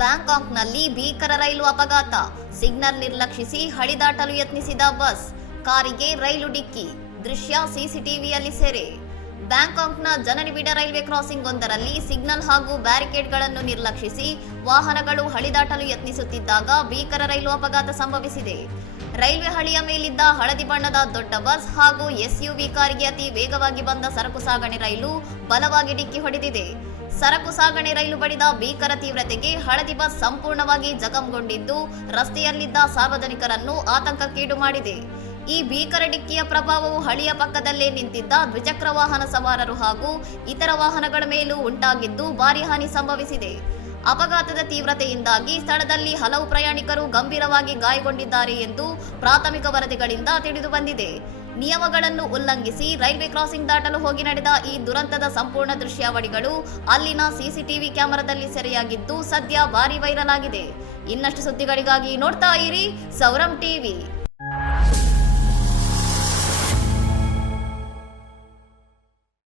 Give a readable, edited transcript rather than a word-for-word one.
ಬ್ಯಾಂಕಾಕ್ನಲ್ಲಿ ಭೀಕರ ರೈಲು ಅಪಘಾತ. ಸಿಗ್ನಲ್ ನಿರ್ಲಕ್ಷಿಸಿ ಹಳಿ ದಾಟಲು ಯತ್ನಿಸಿದ ಬಸ್, ಕಾರಿಗೆ ರೈಲು ಡಿಕ್ಕಿ. ದೃಶ್ಯ ಸಿಸಿಟಿವಿಯಲ್ಲಿ ಸೆರೆ. ಬ್ಯಾಂಕಾಕ್ನ ಜನನಿಬಿಡ ರೈಲ್ವೆ ಕ್ರಾಸಿಂಗ್ ಒಂದರಲ್ಲಿ ಸಿಗ್ನಲ್ ಹಾಗೂ ಬ್ಯಾರಿಕೇಡ್ಗಳನ್ನು ನಿರ್ಲಕ್ಷಿಸಿ ವಾಹನಗಳು ಹಳಿ ದಾಟಲು ಯತ್ನಿಸುತ್ತಿದ್ದಾಗ ಭೀಕರ ರೈಲು ಅಪಘಾತ ಸಂಭವಿಸಿದೆ. ರೈಲ್ವೆ ಹಳಿಯ ಮೇಲಿದ್ದ ಹಳದಿ ಬಣ್ಣದ ದೊಡ್ಡ ಬಸ್ ಹಾಗೂ ಎಸ್ಯುವಿ ಕಾರಿಗೆ ಅತಿ ವೇಗವಾಗಿ ಬಂದ ಸರಕು ಸಾಗಣೆ ರೈಲು ಬಲವಾಗಿ ಡಿಕ್ಕಿ ಹೊಡೆದಿದೆ. ಸರಕು ಸಾಗಣೆ ರೈಲು ಬಡಿದ ಭೀಕರ ತೀವ್ರತೆಗೆ ಹಳದಿ ಬಸ್ ಸಂಪೂರ್ಣವಾಗಿ ಜಖಂಗೊಂಡಿದ್ದು ರಸ್ತೆಯಲ್ಲಿದ್ದ ಸಾರ್ವಜನಿಕರನ್ನು ಆತಂಕಕ್ಕೀಡು ಮಾಡಿದೆ. ಈ ಭೀಕರ ಡಿಕ್ಕಿಯ ಪ್ರಭಾವವು ಹಳಿಯ ಪಕ್ಕದಲ್ಲೇ ನಿಂತಿದ್ದ ದ್ವಿಚಕ್ರ ವಾಹನ ಸವಾರರು ಹಾಗೂ ಇತರ ವಾಹನಗಳ ಮೇಲೂ ಉಂಟಾಗಿದ್ದು ಭಾರೀ ಹಾನಿ ಸಂಭವಿಸಿದೆ. ಅಪಘಾತದ ತೀವ್ರತೆಯಿಂದಾಗಿ ಸ್ಥಳದಲ್ಲಿ ಹಲವು ಪ್ರಯಾಣಿಕರು ಗಂಭೀರವಾಗಿ ಗಾಯಗೊಂಡಿದ್ದಾರೆ ಎಂದು ಪ್ರಾಥಮಿಕ ವರದಿಗಳಿಂದ ತಿಳಿದು ಬಂದಿದೆ. ನಿಯಮಗಳನ್ನು ಉಲ್ಲಂಘಿಸಿ ರೈಲ್ವೆ ಕ್ರಾಸಿಂಗ್ ದಾಟಲು ಹೋಗಿ ನಡೆದ ಈ ದುರಂತದ ಸಂಪೂರ್ಣ ದೃಶ್ಯಾವಳಿಗಳು ಅಲ್ಲಿನ ಸಿಸಿಟಿವಿ ಕ್ಯಾಮೆರಾದಲ್ಲಿ ಸೆರೆಯಾಗಿದ್ದು ಸದ್ಯ ಭಾರೀ ವೈರಲ್ ಆಗಿದೆ. ಇನ್ನಷ್ಟು ಸುದ್ದಿಗಳಿಗಾಗಿ ನೋಡ್ತಾ ಇರಿ ಸೌರಂ ಟಿವಿ.